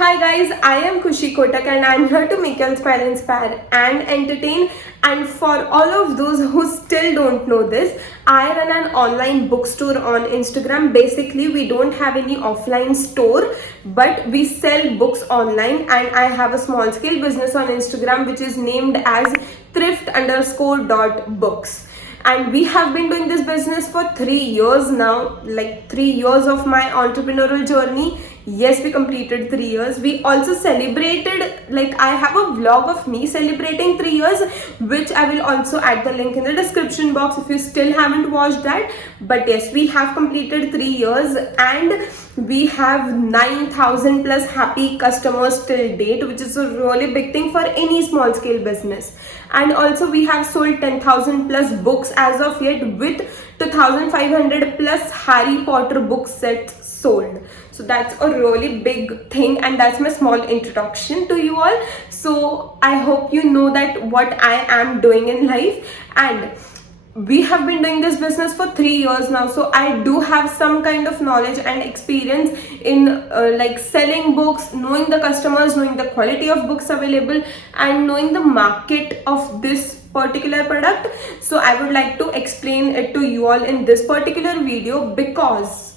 Hi guys, I am Khushi Kotak and I'm here to make you smile, inspire and entertain. And for all of those who still don't know this, I run an online bookstore on Instagram. Basically, we don't have any offline store, but we sell books online, and I have a small scale business on Instagram which is named as thrift_books. And we have been doing this business for 3 years now, like 3 years of my entrepreneurial journey. Yes, we completed 3 years. We also celebrated, like, I have a vlog of me celebrating 3 years, which I will also add the link in the description box if you still haven't watched that. But yes, we have completed 3 years and we have 9,000 plus happy customers till date, which is a really big thing for any small scale business. And also we have sold 10,000 plus books as of yet, with 2,500 plus Harry Potter book sets sold. So that's a really big thing, and that's my small introduction to you all. So I hope you know that what I am doing in life, and we have been doing this business for 3 years now, so I do have some kind of knowledge and experience in like selling books, knowing the customers, knowing the quality of books available, and knowing the market of this particular product. So I would like to explain it to you all in this particular video because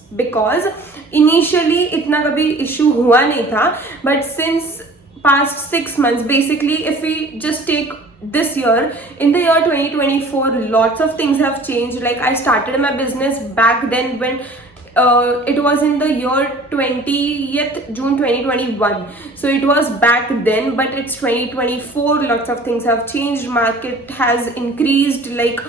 initially इतना कभी issue हुआ नहीं था, but since past 6 months, basically if we just take this year, in the year 2024, lots of things have changed. Like, I started my business back then when it was in the year 20th June 2021, so it was back then, but it's 2024. Lots of things have changed, market has increased, like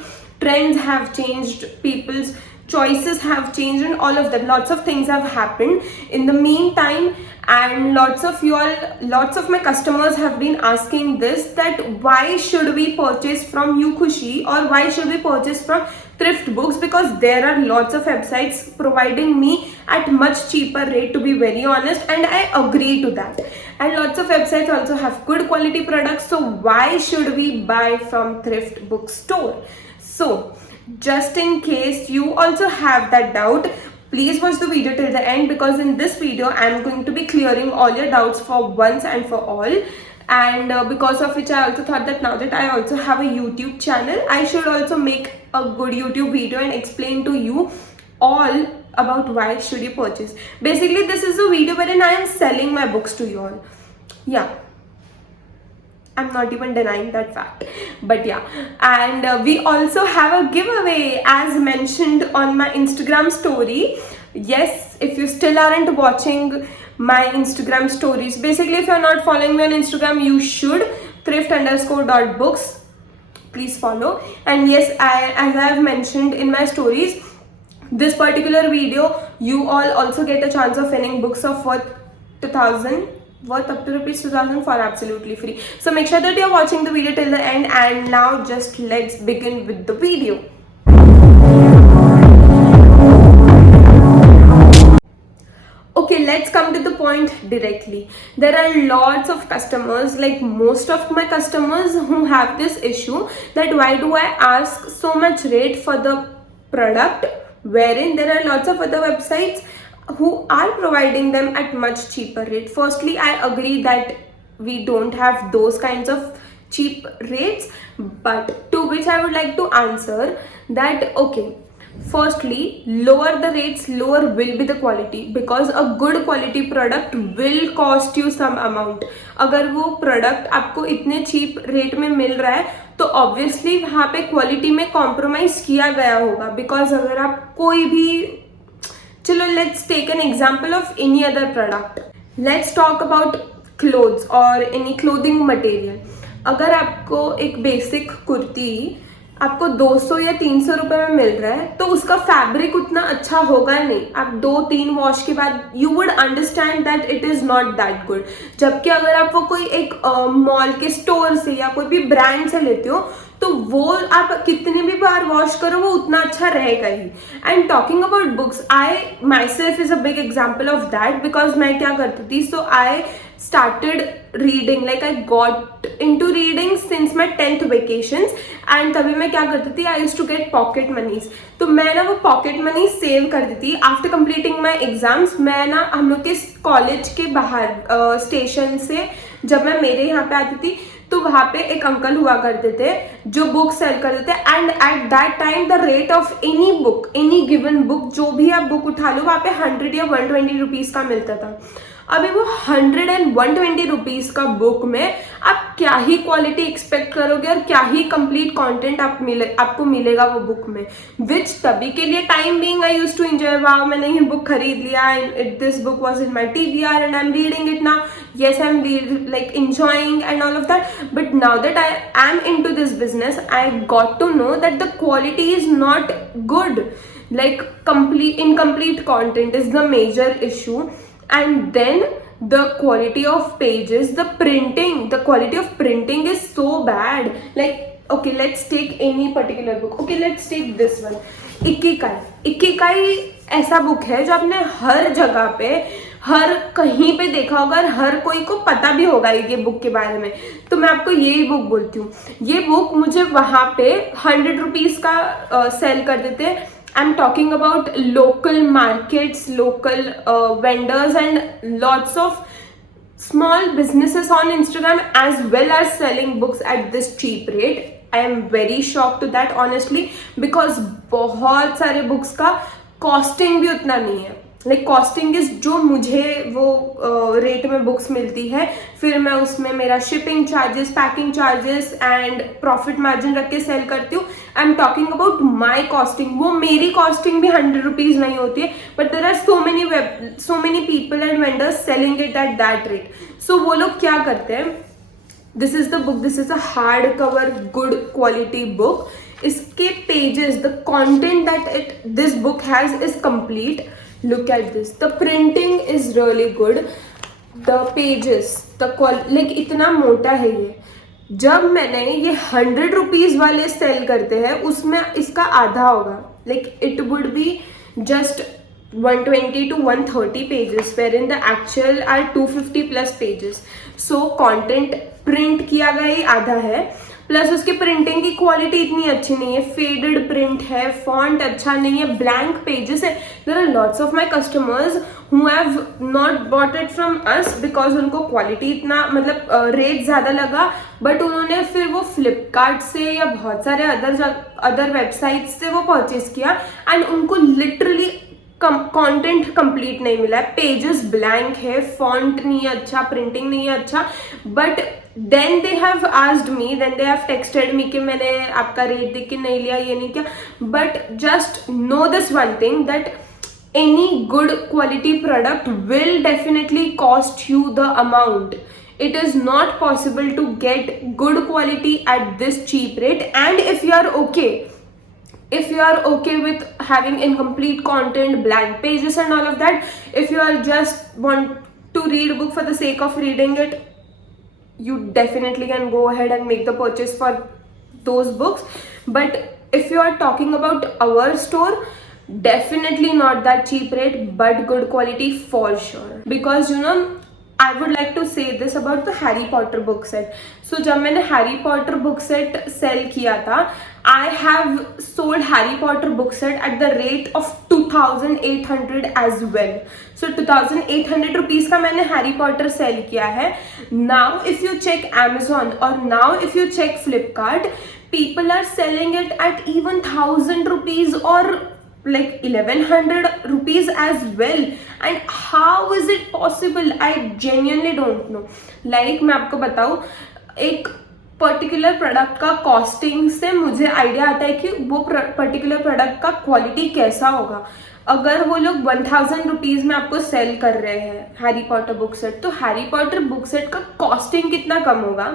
trends have changed, people's choices have changed, and all of that, lots of things have happened in the meantime. And lots of my customers have been asking this, that why should we purchase from you, Khushi, or why should we purchase from Thrift Books, because there are lots of websites providing me at much cheaper rate, to be very honest, and I agree to that. And lots of websites also have good quality products, so why should we buy from Thrift Bookstore? So just in case you also have that doubt, please watch the video till the end, because in this video I am going to be clearing all your doubts for once and for all. And because of which I also thought that now that I also have a YouTube channel, I should also make a good YouTube video and explain to you all about why should you purchase. Basically, this is a video wherein I am selling my books to you all. Yeah, I'm not even denying that fact, but yeah. And we also have a giveaway as mentioned on my Instagram story. Yes, if you still aren't watching my Instagram stories, basically if you're not following me on Instagram, you should. thrift_books, please follow. And yes, as I have mentioned in my stories, this particular video, you all also get a chance of winning books of worth up to rupees 2,000 for absolutely free. So make sure that you're watching the video till the end, and now just let's begin with the video. Okay, let's come to the point directly. There are lots of customers, like most of my customers, who have this issue, that why do I ask so much rate for the product, wherein there are lots of other websites who are providing them at much cheaper rate. Firstly, I agree that we don't have those kinds of cheap rates, but to which I would like to answer that, okay, firstly, lower the rates, lower will be the quality, because a good quality product will cost you some amount. अगर वो product आपको इतने cheap rate में मिल रहा है, तो obviously वहाँ पे quality में compromise किया गया होगा. because अगर आप कोई भी, चलो let's take an example of any other product. Let's talk about clothes or any clothing material. अगर आपको एक बेसिक कुर्ती आपको 200 या 300 रुपए में मिल रहा है, तो उसका फैब्रिक उतना अच्छा होगा नहीं. आप 2-3 वॉश के बाद you would understand that it is not that good. जबकि अगर आप वो कोई एक मॉल के स्टोर से या कोई भी ब्रांड से लेते हो, तो वो आप कितनी भी बार वॉश करो वो उतना अच्छा रहेगा ही. And talking about books, I myself is a big example of that, because मैं क्या करती थी, सो आई started reading, like I got into reading since my 10th vacations. and तभी मैं क्या करती थी, I used to get pocket monies. तो मैं ना वो pocket money सेव करती थी. आफ्टर कंप्लीटिंग माई एग्जाम्स मैं ना हम लोग के कॉलेज के बाहर स्टेशन से जब मैं मेरे यहाँ पे आती थी तो वहाँ पे एक अंकल हुआ करते थे जो बुक सेल करते थे. And at that time the rate of any book, any given book, जो भी आप बुक उठा लो वहाँ पे 100 या 120 रुपीज़ का मिलता था. अभी वो 100 and 120 रुपीज़ का बुक में आप क्या ही क्वालिटी एक्सपेक्ट करोगे और क्या ही कंप्लीट कंटेंट आपको मिलेगा वो बुक में. विच तभी के लिए time being I used to enjoy. Wow, मैंने ये बुक खरीद लिया, this book was in my TBR and I am reading it now. yes, I'm like enjoying and all of that. But now that I am into this business, I got to know that the quality is not good. Like incomplete content is the major issue. And then the quality of pages, the quality of printing is so bad. Like, okay, let's take any particular book. Okay, let's take this one, इक्कीकाई ऐसा book है जो आपने हर जगह पे, हर कहीं पे देखा होगा और हर कोई को पता भी होगा ये बुक के बारे में. तो मैं आपको यही बुक बोलती हूँ. ये बुक मुझे वहाँ पे 100 रुपीज़ का सेल कर देते. I'm talking about local markets, local vendors and lots of small businesses on Instagram as well as selling books at this cheap rate. I am very shocked to that honestly, because बहुत सारे books का costing भी उतना नहीं है. Like costing is जो मुझे वो रेट में बुक्स मिलती है, फिर मैं उसमें मेरा shipping charges, packing charges and profit margin रख के सेल करती हूँ. I am talking about my costing. वो मेरी कॉस्टिंग भी 100 रुपीज़ नहीं होती है, but there are so many people and vendors selling it at that rate. So वो लोग क्या करते हैं, this is the book, this is a hard cover good quality book. इसके pages, the content that this book has is complete. Look at this. The printing is really good. The pages, the quality, like इतना मोटा है ये. जब मैंने ये 100 rupees वाले cell करते हैं उसमें इसका आधा होगा. Like it would be just 120 to 130 pages, wherein the actual are 250 plus pages. So content print किया गया ही आधा है, प्लस उसकी प्रिंटिंग की क्वालिटी इतनी अच्छी नहीं है, फेडेड प्रिंट है, फॉन्ट अच्छा नहीं है, ब्लैंक पेजेस है. There are lots of my customers who have not bought it from us because उनको क्वालिटी इतना मतलब रेट ज़्यादा लगा, बट उन्होंने फिर वो फ्लिपकार्ट से या बहुत सारे अदर वेबसाइट्स से वो परचेज किया एंड उनको लिटरली कंटेंट कंप्लीट नहीं मिला है. पेजेस ब्लैंक है, फॉन्ट नहीं है अच्छा, प्रिंटिंग नहीं है अच्छा. But then they have asked me, then they have texted me कि मैंने आपका रेट देख के नहीं लिया, ये नहीं किया. But just know this one thing, that any good quality product will definitely cost you the amount. It is not possible to get good quality at this cheap rate. And if you are okay with having incomplete content, blank pages and all of that, if you are just want to read a book for the sake of reading it, you definitely can go ahead and make the purchase for those books. But if you are talking about our store, definitely not that cheap rate, but good quality for sure. Because you know, I would like to say this about the Harry Potter book set. So जब मैंने Harry Potter book set sell किया था, I have sold Harry Potter book set at the rate of 2,800 as well. So 2,800 rupees का मैंने Harry Potter sell किया है. Now if you check Amazon or now if you check Flipkart, people are selling it at even 1,000 rupees or like 1,100 rupees as well. And how is it possible? I genuinely don't know. Like मैं आपको बताऊँ, एक particular product का costing से मुझे idea आता है कि वो पर्टिकुलर प्रोडक्ट का क्वालिटी कैसा होगा. अगर वो लोग 1,000 रुपीज़ में आपको सेल कर रहे हैं हैरी पॉटर बुक सेट, तो हैरी पॉटर बुक सेट का कॉस्टिंग कितना कम होगा.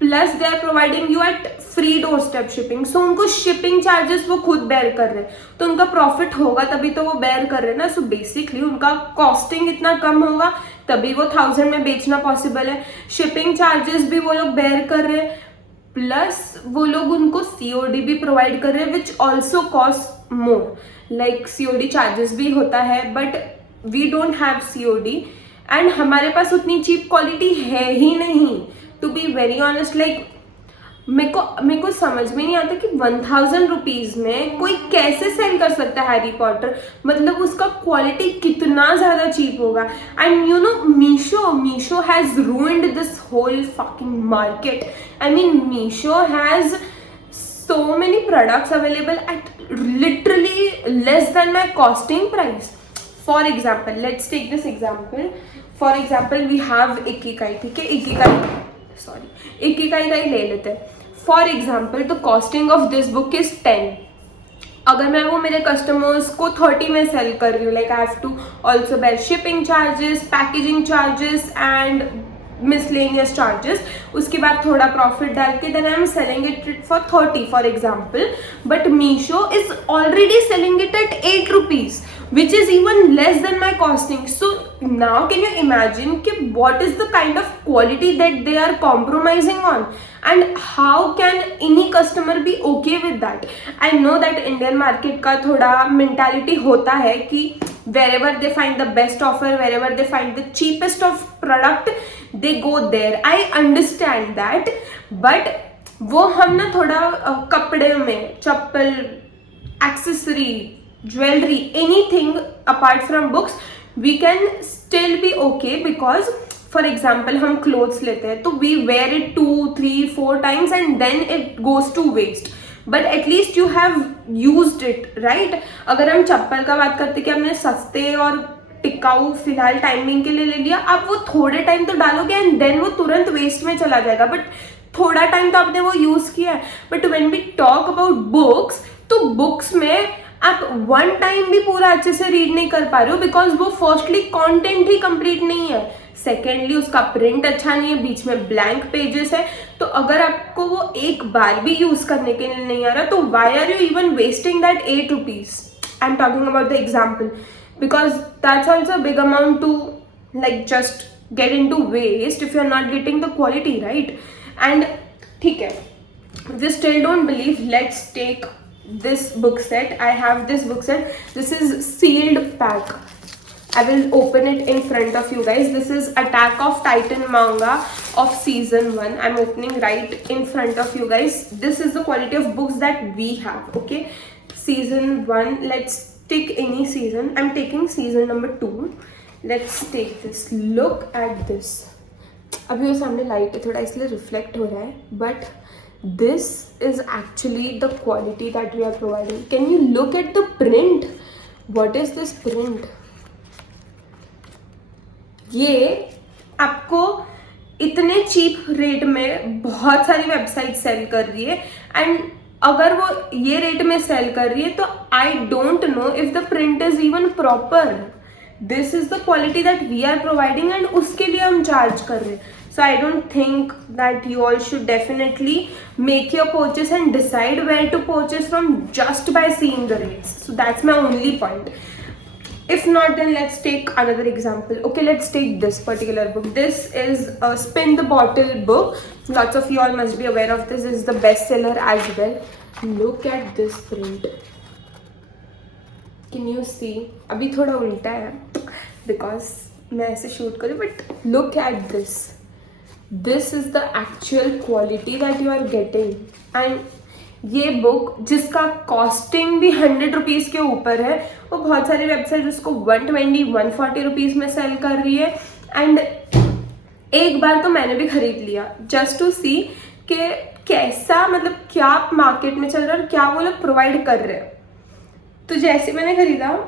Plus they are providing you at free doorstep shipping. So उनको शिपिंग चार्जेस वो खुद बेयर कर रहे हैं, तो उनका प्रॉफिट होगा तभी तो वो बेयर कर रहे हैं ना. सो बेसिकली उनका कॉस्टिंग इतना कम होगा तभी वो 1,000 में बेचना पॉसिबल है. शिपिंग चार्जेस भी वो लोग बेयर कर रहे हैं. प्लस वो लोग उनको सीओडी भी प्रोवाइड कर रहे हैं which also cost more, like COD charges भी होता है, but we don't have COD and हमारे पास उतनी चीप क्वालिटी है ही नहीं। To be very honest, like मेरे को समझ में नहीं आता कि 1000 रुपीज में कोई कैसे सेल कर सकता है हैरी पॉटर, मतलब उसका क्वालिटी कितना ज़्यादा चीप होगा। And you know Meesho has ruined this whole fucking market. I mean Meesho has so many products available at literally less than my costing price. For example, let's take this example. For example, we have Ikigai, ठीक है, Ikigai ले लेते हैं। For example, the costing of this book is 10. अगर मैं वो मेरे customers को 30 में सेल कर रही हूँ, like I have to also bear shipping charges, packaging charges and miscellaneous charges, उसके बाद थोड़ा प्रॉफिट डाल के then I am selling it for 30 for example, but Meesho is already selling it at 8 rupees which is even less than my costing. So now can you imagine कि what is the kind of quality that they are compromising on and how can any customer be okay with that? I know that Indian market का थोड़ा mentality होता है कि wherever they find the best offer, wherever they find the cheapest of product, they go there. I understand that, but वो हम ना थोड़ा कपड़े में, chappal, accessory, jewellery, anything apart from books, we can still be okay because for example हम clothes लेते हैं तो we wear it 2, 3, 4 times and then it goes to waste, but at least you have used it, right. अगर हम चप्पल का बात करते कि हमने सस्ते और टिकाऊ फिलहाल टाइमिंग के लिए ले लिया, आप वो थोड़े टाइम तो डालोगे एंड देन वो तुरंत वेस्ट में चला जाएगा, बट थोड़ा टाइम तो आपने वो यूज किया है। But when we talk about books, तो बुक्स में आप वन टाइम भी पूरा अच्छे से रीड नहीं कर पा रहे हो बिकॉज वो फर्स्टली कंटेंट ही कंप्लीट नहीं है, सेकेंडली उसका प्रिंट अच्छा नहीं है, बीच में ब्लैंक पेजेस है। तो अगर आपको वो एक बार भी यूज करने के लिए नहीं आ रहा तो why are you even wasting that 8 rupees? I am talking about the example because that's also a big amount to like just get into waste if you're not getting the quality right. And ठीक है, we still don't believe, let's take this book set. I have this book set, this is sealed pack. I will open it in front of you guys. This is Attack of Titan manga of season 1. I'm opening right in front of you guys. This is the quality of books that we have, okay? Season 1, let's take any season. I'm taking season number 2. Let's take this. Look at this. अभी वो सामने light है थोड़ा इसलिए reflect हो रहा है, but this is actually the quality that we are providing. Can you look at the print? What is this print? ये आपको इतने चीप रेट में बहुत सारी वेबसाइट सेल कर रही है एंड अगर वो ये रेट में सेल कर रही है तो I don't know if the print is even proper. This is the quality that we are providing and उसके लिए हम चार्ज कर रहे हैं। So I don't think that you all should definitely make your purchase and decide where to purchase from just by seeing the rates. So that's my only point. If not, then let's take another example. Okay, let's take this particular book. This is a Spin the Bottle book. Lots of you all must be aware of this. This is the bestseller as well. Look at this print. Can you see? अभी थोड़ा उल्टा है because मैं ऐसे shoot करूँ, but look at this. This is the actual quality that you are getting. And ये book जिसका costing भी 100 रुपीज़ के ऊपर है, वो बहुत सारी वेबसाइट उसको 120, 140 रुपीज़ में सेल कर रही है. एंड एक बार तो मैंने भी खरीद लिया जस्ट टू सी कि कैसा, मतलब क्या मार्केट में चल रहा है और क्या वो लोग प्रोवाइड कर रहे हैं. तो जैसे मैंने खरीदा,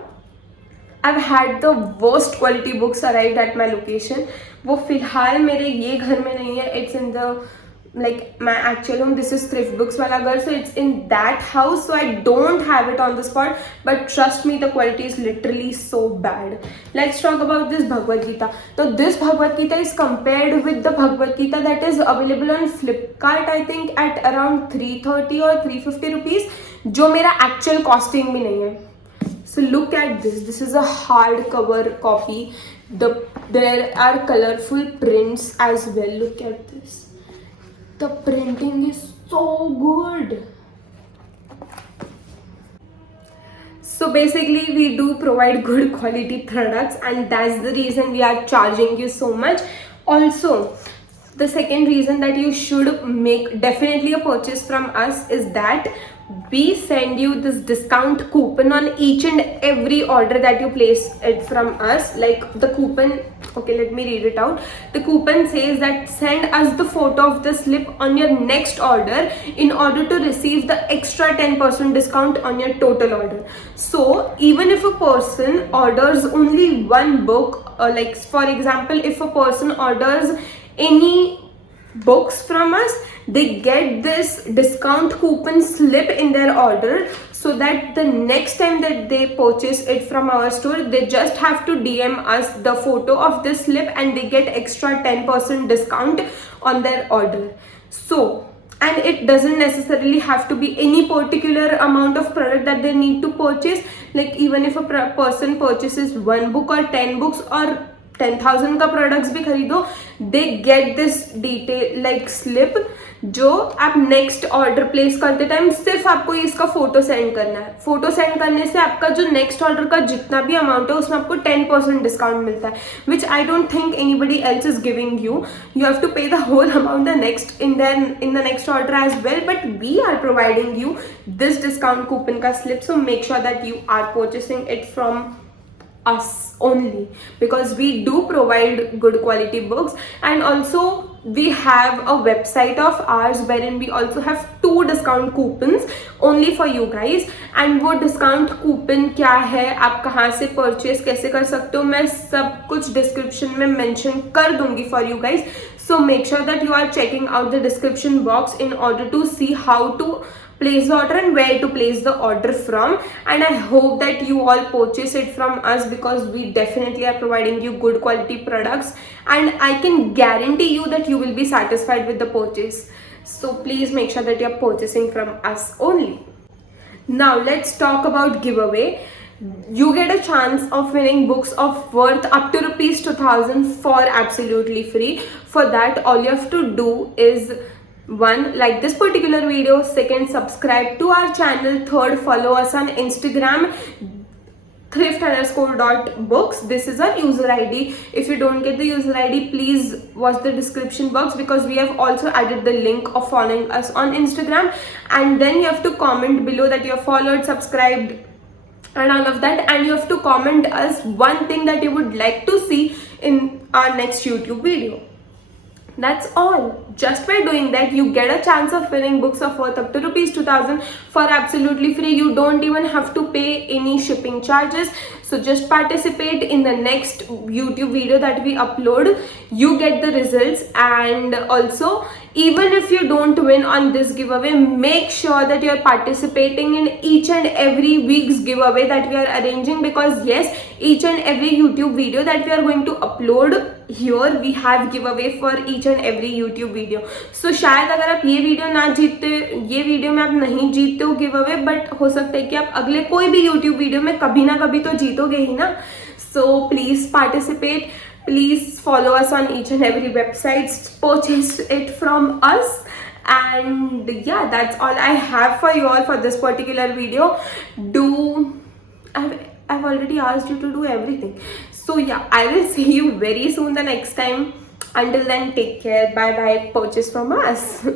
I've had the worst quality books arrived at my location. वो फिलहाल मेरे ये घर में नहीं है. It's in the like my actual home. This is Thrift Books wala घर, so it's in that house, so I don't have it on the spot, but trust me, the quality is literally so bad. Let's talk about this Bhagavad Gita. So this Bhagavad Gita is compared with the Bhagavad Gita that is available on Flipkart, I think at around 330 or 350 rupees, जो मेरा actual costing भी नहीं है. So look at this. This is a hardcover copy. There are colorful prints as well. Look at this. The printing is so good. So basically we do provide good quality products, and that's the reason we are charging you so much. Also, the second reason that you should make definitely a purchase from us is that we send you this discount coupon on each and every order that you place it from us. Like the coupon, okay, let me read it out. The coupon says that send us the photo of the slip on your next order in order to receive the extra 10% discount on your total order. So even if a person orders only one book, like for example, if a person orders any books from us, they get this discount coupon slip in their order, so that the next time that they purchase it from our store, they just have to DM us the photo of this slip and they get extra 10% discount on their order. So, and it doesn't necessarily have to be any particular amount of product that they need to purchase. Like even if a person purchases one book or 10 books or 10,000 का products भी खरीदो, they get this detail like slip, जो आप next order place करते time सिर्फ आपको इसका photo send करना है. फोटो सेंड करने से आपका जो नेक्स्ट ऑर्डर का जितना भी अमाउंट है उसमें आपको 10% डिस्काउंट मिलता है, which I don't think anybody else is giving you. You have to pay the whole amount the next in the next order as well, but we are providing you this discount coupon का slip. So make sure that you are purchasing it from us only, because we do provide good quality books. And also we have a website of ours wherein we also have 2 discount coupons only for you guys. And वो discount coupon क्या है, आप कहाँ से purchase कैसे कर सकते हो, मैं सब कुछ description में mention कर दूंगी for you guys. So make sure that you are checking out the description box in order to see how to place the order and where to place the order from. And I hope that you all purchase it from us, because we definitely are providing you good quality products, and I can guarantee you that you will be satisfied with the purchase. So please make sure that you are purchasing from us only. Now let's talk about giveaway. You get a chance of winning books of worth up to rupees 2000 for absolutely free. For that, all you have to do is 1, like this particular video. 2nd, subscribe to our channel. 3rd, follow us on Instagram, thrift_books. This is our user ID. If you don't get the user ID, please watch the description box, because we have also added the link of following us on Instagram. And then you have to comment below that you have followed, subscribed and all of that, and you have to comment us one thing that you would like to see in our next YouTube video. That's all. Just by doing that, you get a chance of winning books of worth up to rupees 2000 for absolutely free. You don't even have to pay any shipping charges. So just participate in the next YouTube video that we upload. You get the results. And also, even if you don't win on this giveaway, make sure that you are participating in each and every week's giveaway that we are arranging, because yes, each and every YouTube video that we are going to upload here, we have giveaway for each and every YouTube video. So शायद अगर आप ये video ना जीतते, ये video में आप नहीं जीतते हो गिव अवे, बट हो सकता है कि आप अगले कोई भी YouTube वीडियो में कभी ना कभी तो जीतोगे ही ना. So please participate. Please follow us on each and every website. Purchase it from us. And yeah, that's all I have for you all for this particular video. I've already asked you to do everything. So yeah, I will see you very soon the next time. Until then, take care. Bye bye. Purchase from us.